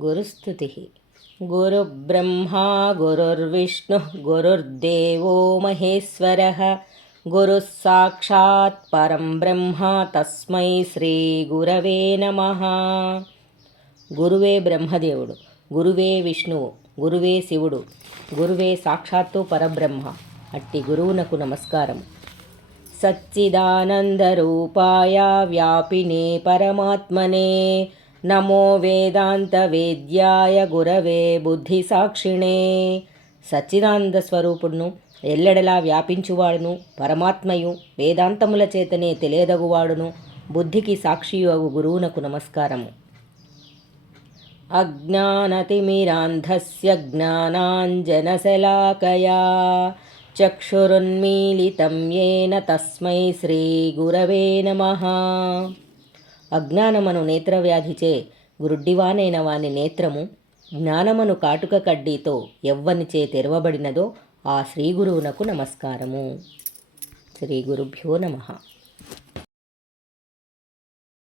గురుస్థుతి గురుబ్రహ్మా గురుర్విష్ణు గురుర్దేవో మహేశ్వర. గురుः సాక్షాత్ పరం బ్రహ్మ తస్మై శ్రీ గురవే నమ. గురువే బ్రహ్మదేవుడు గురువే విష్ణువు గురువే శివుడు గురువే సాక్షాత్తు పరబ్రహ్మ. అట్టి గురువునకు నమస్కారం. సచ్చిదానందరూపాయ వ్యాపినే పరమాత్మనే. నమో వేదాంతవేద్యాయ గురవే బుద్ధిసాక్షిణే సచ్చిదానంద స్వరూపుడును ఎల్లెడలా వ్యాపించువాడును పరమాత్మయు వేదాంతముల చేతనే తెలియదగువాడును బుద్ధికి సాక్షియు అగు గురువునకు నమస్కారము. అజ్ఞానతిమిరాంధస్య జ్ఞానాంజనశలాకయా చక్షురున్మీలితం ఏన తస్మై శ్రీగురవే నమః. అజ్ఞానమను నేత్రవ్యాధిచే గురుడ్డివానైన వాని నేత్రము జ్ఞానమను కాటుక కడ్డీతో ఎవ్వనిచే తెరవబడినదో ఆ శ్రీ గురువునకు నమస్కారము. శ్రీ గురుభ్యో నమః.